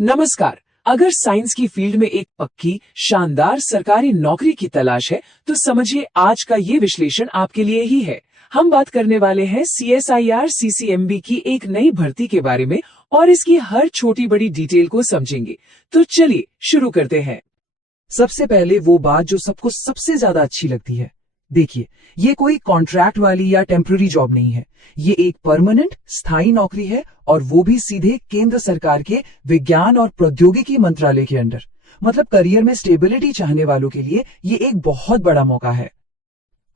नमस्कार। अगर साइंस की फील्ड में एक पक्की शानदार सरकारी नौकरी की तलाश है तो समझिए आज का ये विश्लेषण आपके लिए ही है। हम बात करने वाले हैं CSIR CCMB की एक नई भर्ती के बारे में और इसकी हर छोटी बड़ी डिटेल को समझेंगे। तो चलिए शुरू करते हैं। सबसे पहले वो बात जो सबको सबसे ज्यादा अच्छी लगती है। देखिए, ये कोई कॉन्ट्रैक्ट वाली या टेम्पररी जॉब नहीं है। ये एक परमानेंट स्थायी नौकरी है और वो भी सीधे केंद्र सरकार के विज्ञान और प्रौद्योगिकी मंत्रालय के अंडर। मतलब करियर में स्टेबिलिटी चाहने वालों के लिए ये एक बहुत बड़ा मौका है।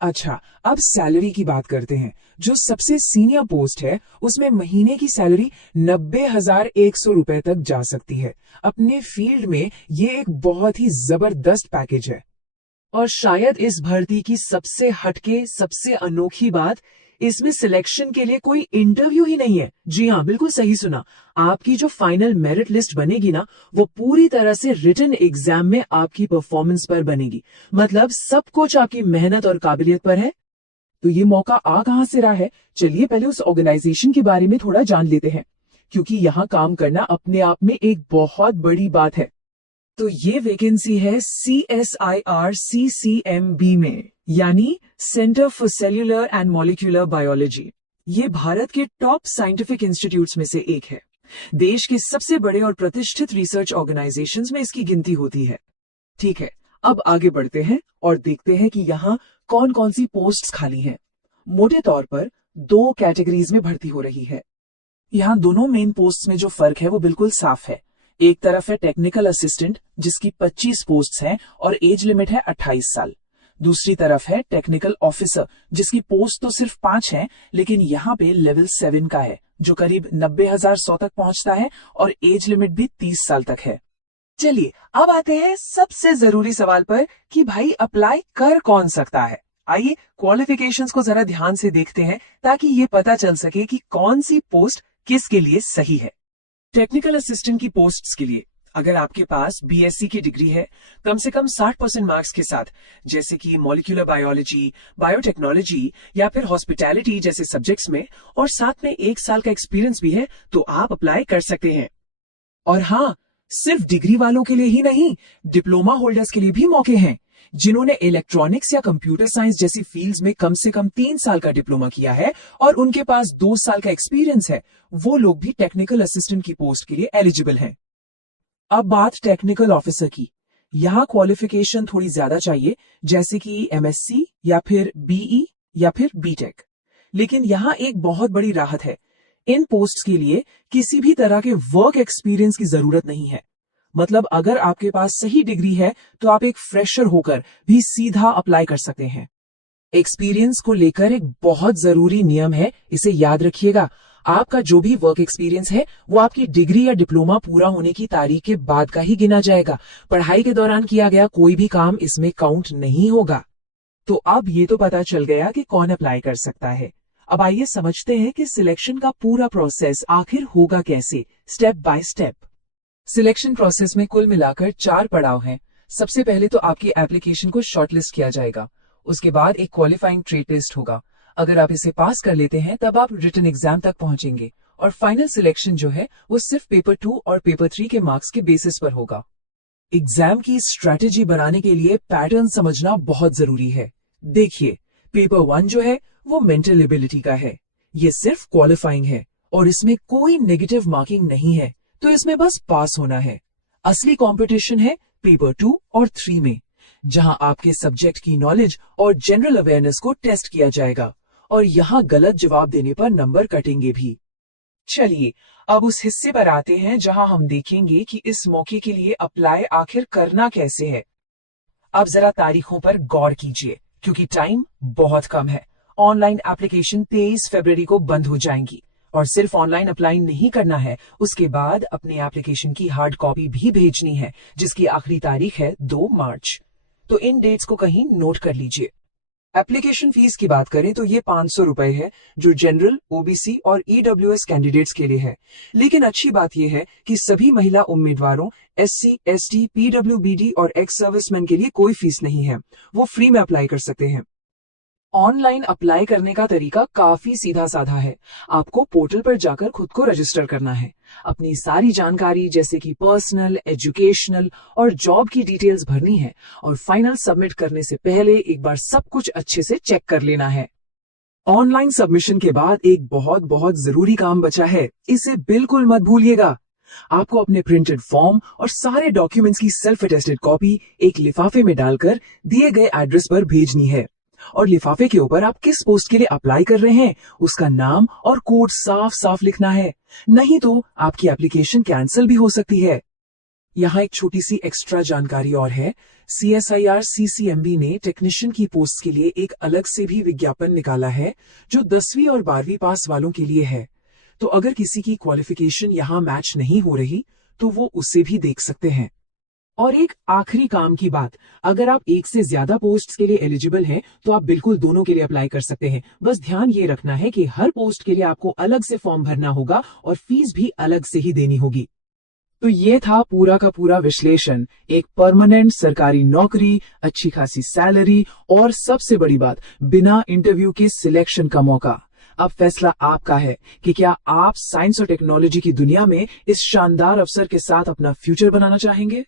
अच्छा, अब सैलरी की बात करते हैं। जो सबसे सीनियर पोस्ट है उसमें महीने की सैलरी 90,100 रुपए तक जा सकती है। अपने फील्ड में ये एक बहुत ही जबरदस्त पैकेज है। और शायद इस भर्ती की सबसे हटके सबसे अनोखी बात, इसमें सिलेक्शन के लिए कोई इंटरव्यू ही नहीं है। जी हाँ, बिल्कुल सही सुना। आपकी जो फाइनल मेरिट लिस्ट बनेगी ना, वो पूरी तरह से रिटन एग्जाम में आपकी परफॉर्मेंस पर बनेगी। मतलब सब कुछ आपकी मेहनत और काबिलियत पर है। तो ये मौका आ कहां से रहा है? चलिए पहले उस ऑर्गेनाइजेशन के बारे में थोड़ा जान लेते हैं, क्योंकि यहाँ काम करना अपने आप में एक बहुत बड़ी बात है। तो ये वैकेंसी है CSIR CCMB में, यानी centre for cellular and molecular biology. ये भारत के टॉप साइंटिफिक इंस्टीट्यूट्स में से एक है। देश के सबसे बड़े और प्रतिष्ठित रिसर्च ऑर्गेनाइजेशंस में इसकी गिनती होती है। ठीक है, अब आगे बढ़ते हैं और देखते हैं कि यहाँ कौन कौन सी पोस्ट्स खाली हैं। मोटे तौर पर 2 कैटेगरीज में भर्ती हो रही है। यहाँ दोनों मेन पोस्ट्स में जो फर्क है वो बिल्कुल साफ है। एक तरफ है टेक्निकल असिस्टेंट जिसकी 25 पोस्ट्स हैं और एज लिमिट है 28 साल। दूसरी तरफ है टेक्निकल ऑफिसर जिसकी पोस्ट तो सिर्फ 5 है, लेकिन यहाँ पे लेवल 7 का है जो करीब 90,100 तक पहुंचता है और एज लिमिट भी 30 साल तक है। चलिए अब आते हैं सबसे जरूरी सवाल पर कि भाई अप्लाई कर कौन सकता है। आइए क्वालिफिकेशंस को जरा ध्यान से देखते हैं ताकि ये पता चल सके कि कौन सी पोस्ट किसके लिए सही है। टेक्निकल असिस्टेंट की पोस्ट्स के लिए अगर आपके पास BSc की डिग्री है कम से कम 60% मार्क्स के साथ, जैसे कि मॉलिक्यूलर बायोलॉजी, बायोटेक्नोलॉजी या फिर हॉस्पिटैलिटी जैसे सब्जेक्ट्स में, और साथ में 1 साल का एक्सपीरियंस भी है, तो आप अप्लाई कर सकते हैं। और हाँ, सिर्फ डिग्री वालों के लिए ही नहीं, डिप्लोमा होल्डर्स के लिए भी मौके हैं। जिन्होंने इलेक्ट्रॉनिक्स या कंप्यूटर साइंस जैसी फील्ड्स में कम से कम 3 साल का डिप्लोमा किया है और उनके पास 2 साल का एक्सपीरियंस है, वो लोग भी टेक्निकल असिस्टेंट की पोस्ट के लिए एलिजिबल हैं। अब बात टेक्निकल ऑफिसर की। यहाँ क्वालिफिकेशन थोड़ी ज्यादा चाहिए, जैसे कि MSc या फिर BE या फिर BTech। लेकिन यहाँ एक बहुत बड़ी राहत है, इन पोस्ट के लिए किसी भी तरह के वर्क एक्सपीरियंस की जरूरत नहीं है। मतलब अगर आपके पास सही डिग्री है तो आप एक फ्रेशर होकर भी सीधा अप्लाई कर सकते हैं। एक्सपीरियंस को लेकर एक बहुत जरूरी नियम है, इसे याद रखिएगा। आपका जो भी वर्क एक्सपीरियंस है वो आपकी डिग्री या डिप्लोमा पूरा होने की तारीख के बाद का ही गिना जाएगा। पढ़ाई के दौरान किया गया कोई भी काम इसमें काउंट नहीं होगा। तो अब ये तो पता चल गया कि कौन अप्लाई कर सकता है। अब आइए समझते हैं कि सिलेक्शन का पूरा प्रोसेस आखिर होगा कैसे, step by step. Selection process में कुल मिलाकर 4 पड़ाव हैं। सबसे पहले तो आपकी एप्लीकेशन को शॉर्टलिस्ट किया जाएगा। उसके बाद एक क्वालिफाइंग ट्रेड टेस्ट होगा। अगर आप इसे पास कर लेते हैं तब आप रिटन एग्जाम तक पहुंचेंगे और फाइनल सिलेक्शन जो है वो सिर्फ पेपर 2 और पेपर 3 के मार्क्स के बेसिस पर होगा। एग्जाम की स्ट्रेटेजी बनाने के लिए पैटर्न समझना बहुत जरूरी है। देखिए, पेपर 1 जो है वो मेंटल एबिलिटी का है। ये सिर्फ क्वालिफाइंग है और इसमें कोई नेगेटिव मार्किंग नहीं है, तो इसमें बस पास होना है। असली कंपटीशन है पेपर 2 और 3 में, जहां आपके सब्जेक्ट की नॉलेज और जनरल अवेयरनेस को टेस्ट किया जाएगा और यहाँ गलत जवाब देने पर नंबर कटेंगे भी। चलिए अब उस हिस्से पर आते हैं जहां हम देखेंगे कि इस मौके के लिए अप्लाई आखिर करना कैसे है। अब जरा तारीखों पर गौर कीजिए क्योंकि टाइम बहुत कम है। ऑनलाइन एप्लीकेशन 23 फरवरी को बंद हो जाएंगी और सिर्फ ऑनलाइन अप्लाई नहीं करना है, उसके बाद अपने एप्लीकेशन की हार्ड कॉपी भी भेजनी है, जिसकी आखिरी तारीख है 2 मार्च। तो इन डेट्स को कहीं नोट कर लीजिए। एप्लीकेशन फीस की बात करें तो ये 500 रुपए है, जो जनरल, OBC और EWS कैंडिडेट्स के लिए है। लेकिन अच्छी बात यह है कि सभी महिला उम्मीदवारों, SC, ST, PWBD और एक्स सर्विसमैन के लिए कोई फीस नहीं है, वो फ्री में अप्लाई कर सकते हैं। ऑनलाइन अप्लाई करने का तरीका काफी सीधा साधा है। आपको पोर्टल पर जाकर खुद को रजिस्टर करना है। अपनी सारी जानकारी जैसे कि पर्सनल, एजुकेशनल और जॉब की डिटेल्स भरनी है और फाइनल सबमिट करने से पहले एक बार सब कुछ अच्छे से चेक कर लेना है। ऑनलाइन सबमिशन के बाद एक बहुत बहुत जरूरी काम बचा है, इसे बिल्कुल मत भूलिएगा। आपको अपने प्रिंटेड फॉर्म और सारे डॉक्यूमेंट्स की सेल्फ अटेस्टेड कॉपी एक लिफाफे में डालकर दिए गए एड्रेस पर भेजनी है और लिफाफे के ऊपर आप किस पोस्ट के लिए अप्लाई कर रहे हैं उसका नाम और कोड साफ साफ लिखना है, नहीं तो आपकी एप्लीकेशन कैंसिल भी हो सकती है। यहाँ एक छोटी सी एक्स्ट्रा जानकारी और है। CSIR CCMB ने टेक्नीशियन की पोस्ट के लिए एक अलग से भी विज्ञापन निकाला है जो 10वीं और 12वीं पास वालों के लिए है। तो अगर किसी की क्वालिफिकेशन यहाँ मैच नहीं हो रही तो वो उसे भी देख सकते हैं। और एक आखिरी काम की बात, अगर आप एक से ज्यादा पोस्ट्स के लिए एलिजिबल हैं तो आप बिल्कुल दोनों के लिए अप्लाई कर सकते हैं। बस ध्यान ये रखना है कि हर पोस्ट के लिए आपको अलग से फॉर्म भरना होगा और फीस भी अलग से ही देनी होगी। तो ये था पूरा का पूरा विश्लेषण। एक परमानेंट सरकारी नौकरी, अच्छी खासी सैलरी और सबसे बड़ी बात, बिना इंटरव्यू के सिलेक्शन का मौका। अब फैसला आपका है कि क्या आप साइंस और टेक्नोलॉजी की दुनिया में इस शानदार अवसर के साथ अपना फ्यूचर बनाना चाहेंगे।